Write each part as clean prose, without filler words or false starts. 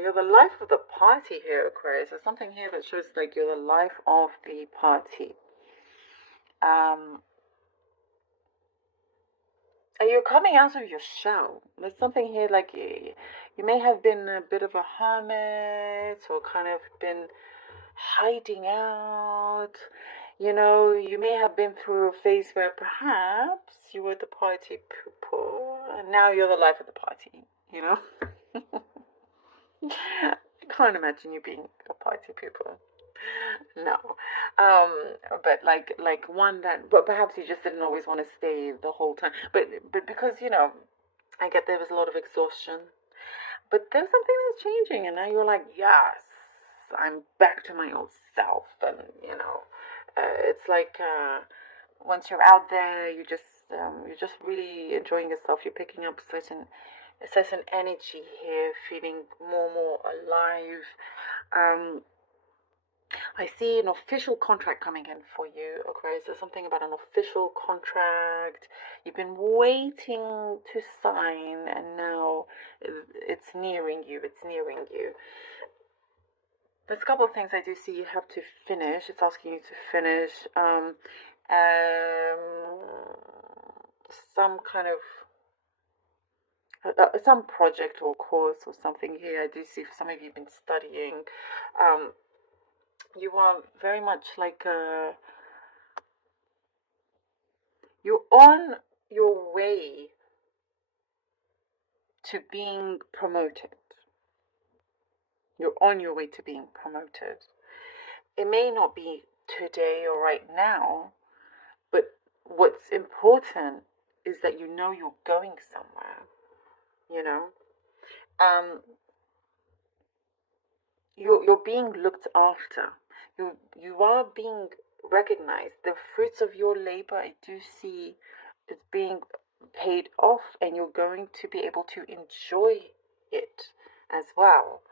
You're the life of the party here, Aquarius. There's something here that shows like you're the life of the party. Um, you're coming out of your shell. There's something here like you may have been a bit of a hermit or kind of been hiding out. You may have been through a phase where perhaps you were the party pooper and now you're the life of the party, you know? I can't imagine you being a party pooper. No. But like one that but perhaps you just didn't always want to stay the whole time. But because, I get there was a lot of exhaustion. But there's something that's changing and now you're like, yes, I'm back to my old self and it's like once you're out there you're just really enjoying yourself. You're picking up certain energy here, feeling more alive. Um, I see an official contract coming in for you, Aquarius. There's something about an official contract. You've been waiting to sign, and now it's nearing you. It's nearing you. There's a couple of things I do see you have to finish. It's asking you to finish some kind of some project or course or something here. I do see for some of you have been studying. You are very much like you're on your way to being promoted. You're on your way to being promoted. It may not be today or right now, but what's important is that you know you're going somewhere, you know? Um, you're being looked after. You are being recognized. The fruits of your labor, I do see it's being paid off, and you're going to be able to enjoy it as well.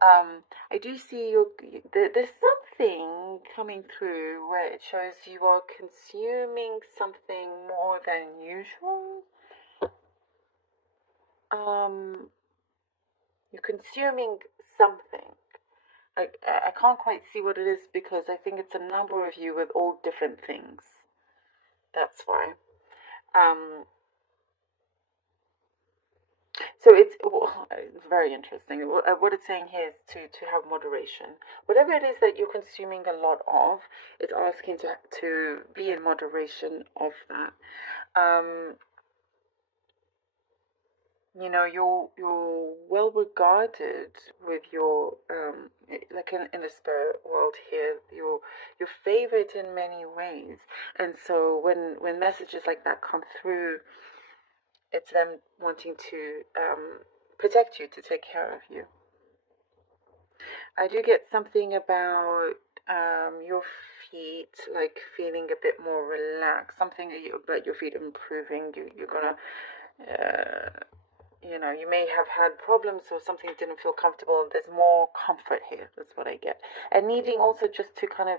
I do see there's something coming through where it shows you are consuming something more than usual. You're consuming something. I can't quite see what it is because I think it's a number of you with all different things. That's why. Um, so it's very interesting. What it's saying here is to have moderation. Whatever it is that you're consuming a lot of, it's asking to be in moderation of that. You're well regarded with your like in the spirit world here. You're favored in many ways, and so when messages like that come through, it's them wanting to protect you, to take care of you. I do get something about your feet, like feeling a bit more relaxed. Something about your feet improving. You're gonna. You may have had problems or something didn't feel comfortable. There's more comfort here. That's what I get. And needing also just to kind of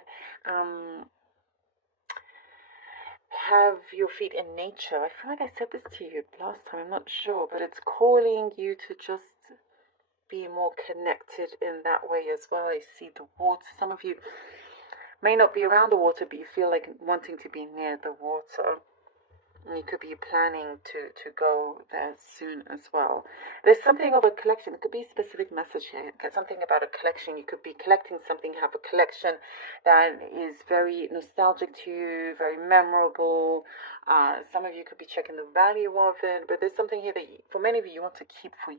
have your feet in nature. I feel like I said this to you last time. I'm not sure, but it's calling you to just be more connected in that way as well. I see the water. Some of you may not be around the water, but you feel like wanting to be near the water. And you could be planning to go there soon as well. There's something of a collection. It could be a specific message here. Get something about a collection. You could be collecting something, have a collection that is very nostalgic to you, very memorable. Some of you could be checking the value of it, but there's something here that for many of you, you want to keep for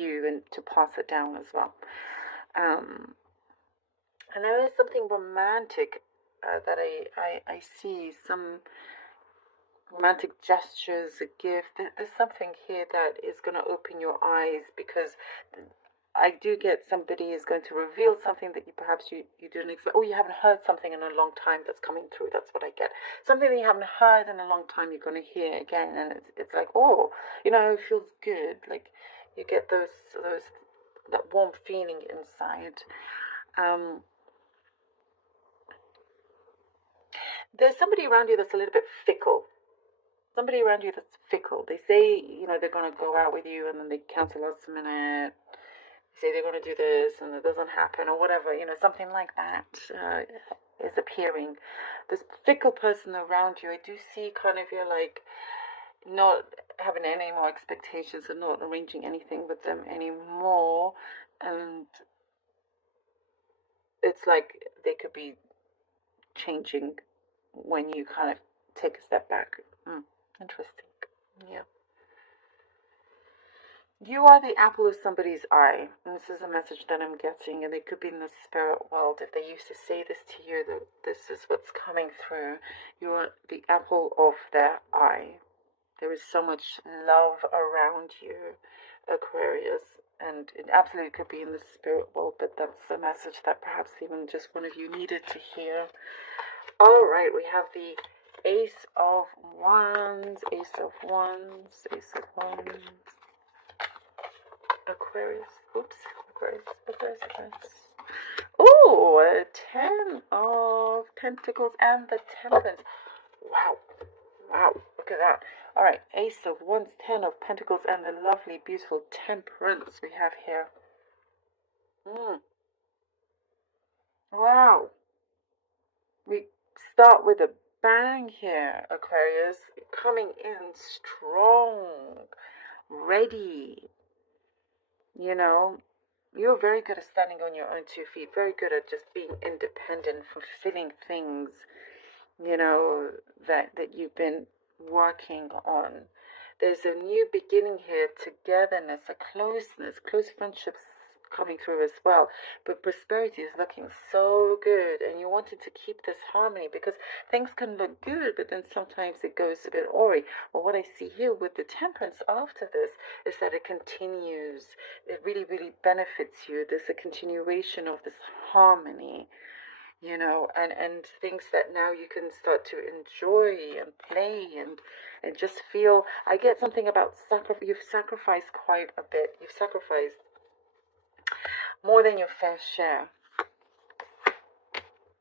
you and to pass it down as well. And there is something romantic that I see. Some romantic gestures, a gift. There's something here that is going to open your eyes because I do get somebody is going to reveal something that you didn't expect. Oh, you haven't heard something in a long time that's coming through. That's what I get. Something that you haven't heard in a long time, you're going to hear again, and it's like, oh, it feels good. Like you get those that warm feeling inside. There's somebody around you that's a little bit fickle. Somebody around you that's fickle. They say, they're going to go out with you and then they cancel last minute. say they're going to do this and it doesn't happen or whatever, something like that is appearing. This fickle person around you, I do see kind of you're like not having any more expectations and not arranging anything with them anymore. And it's like they could be changing when you kind of take a step back. Interesting. Yeah. You are the apple of somebody's eye. And this is a message that I'm getting, and it could be in the spirit world. If they used to say this to you, that this is what's coming through. You are the apple of their eye. There is so much love around you, Aquarius. And it absolutely could be in the spirit world, but that's a message that perhaps even just one of you needed to hear. All right, we have the Ace of Wands, Ace of Wands, Ace of Wands. Aquarius. Oops. Aquarius. Oh, a 10 of Pentacles and the Temperance. Wow. Look at that. All right. Ace of Wands, 10 of Pentacles, and the lovely, beautiful Temperance we have here. Wow. We start with a bang here, Aquarius. Coming in strong, ready. You're very good at standing on your own 2 feet, very good at just being independent, fulfilling things, that you've been working on. There's a new beginning here, togetherness, a closeness, close friendships coming through as well. But prosperity is looking so good, and you wanted to keep this harmony because things can look good, but then sometimes it goes a bit awry. Well, what I see here with the Temperance after this is that it continues. It really, really benefits you. There's a continuation of this harmony, and things that now you can start to enjoy and play and just feel. I get something about you've sacrificed quite a bit. You've sacrificed more than your fair share.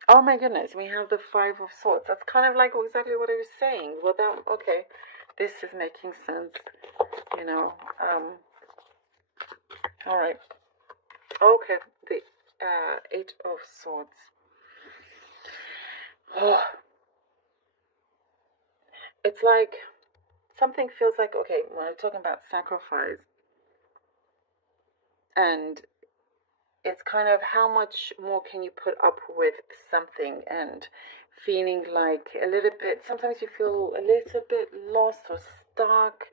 Oh my goodness, we have the Five of Swords. That's kind of like exactly what I was saying. Well, okay, this is making sense, all right. Okay, the Eight of Swords. Oh, it's like something feels like, okay, when I'm talking about sacrifice, and it's kind of how much more can you put up with something, and feeling like a little bit, sometimes you feel a little bit lost or stuck,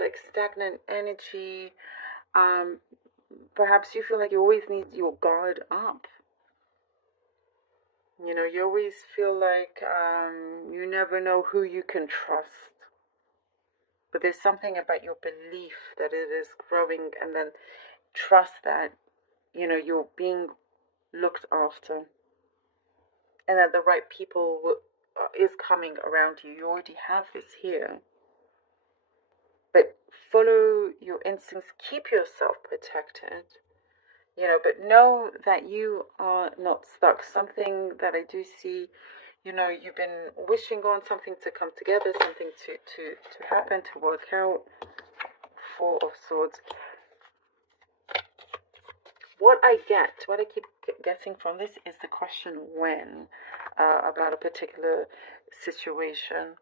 like stagnant energy. Perhaps you feel like you always need your guard up. You always feel like you never know who you can trust. But there's something about your belief that it is growing, and then trust that, you're being looked after, and that the right people is coming around you. You already have this here. But follow your instincts. Keep yourself protected. But know that you are not stuck. Something that I do see, you've been wishing on something to come together, something to happen, to work out. Four of Swords. What I keep getting from this is the question when, about a particular situation.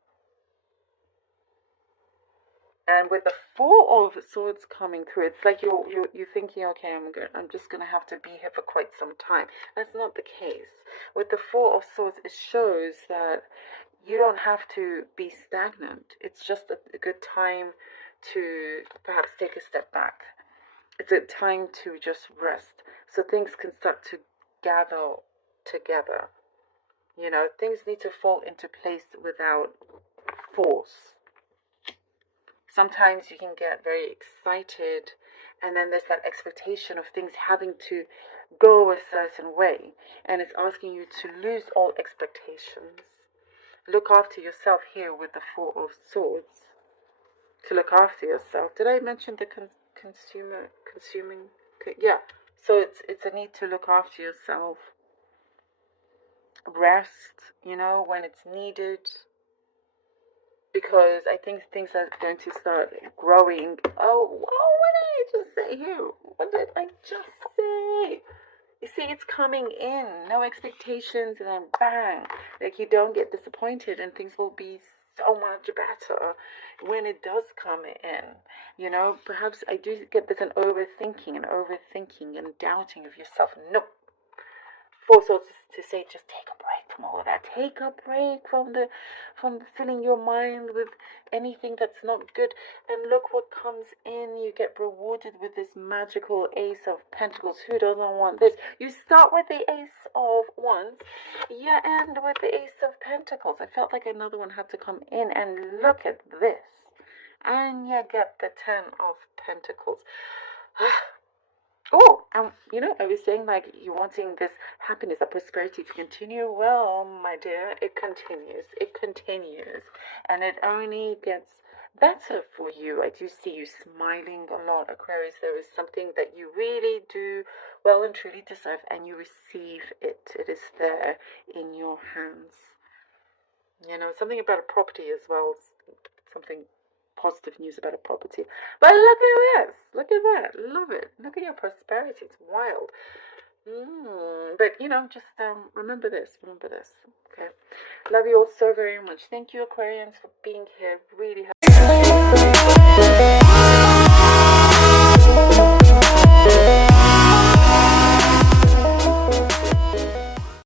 And with the Four of Swords coming through, it's like you're thinking, okay, I'm just gonna have to be here for quite some time. That's not the case. With the Four of Swords, it shows that you don't have to be stagnant. It's just a good time to perhaps take a step back. It's a time to just rest, so things can start to gather together. Things need to fall into place without force. Sometimes you can get very excited, and then there's that expectation of things having to go a certain way, and it's asking you to lose all expectations. Look after yourself here with the Four of Swords. To look after yourself. Did I mention the consuming? Yeah. So it's a need to look after yourself. Rest, when it's needed. because I think things are going to start growing. Oh, what did I just say here? What did I just say? You see, it's coming in, no expectations, and then bang, like you don't get disappointed, and things will be so much better when it does come in. You know, perhaps I do get this an overthinking and doubting of yourself. No, also to say, just take a break from all of that. Take a break from filling your mind with anything that's not good. And look what comes in. You get rewarded with this magical Ace of Pentacles. Who doesn't want this? You start with the Ace of Wands. You end with the Ace of Pentacles. I felt like another one had to come in, and look at this. And you get the Ten of Pentacles. Oh, you know, I was saying like you wanting this happiness, that prosperity to continue. Well, my dear, it continues. It continues. And it only gets better for you. I do see you smiling a lot, Aquarius. There is something that you really do well and truly deserve, and you receive it. It is there in your hands. You know, something about a property as well. Something positive news about a property. But look at this. Look at that. Love it. Look at your prosperity. It's wild. But, you know, just remember this. Remember this. Okay. Love you all so very much. Thank you, Aquarians, for being here. Really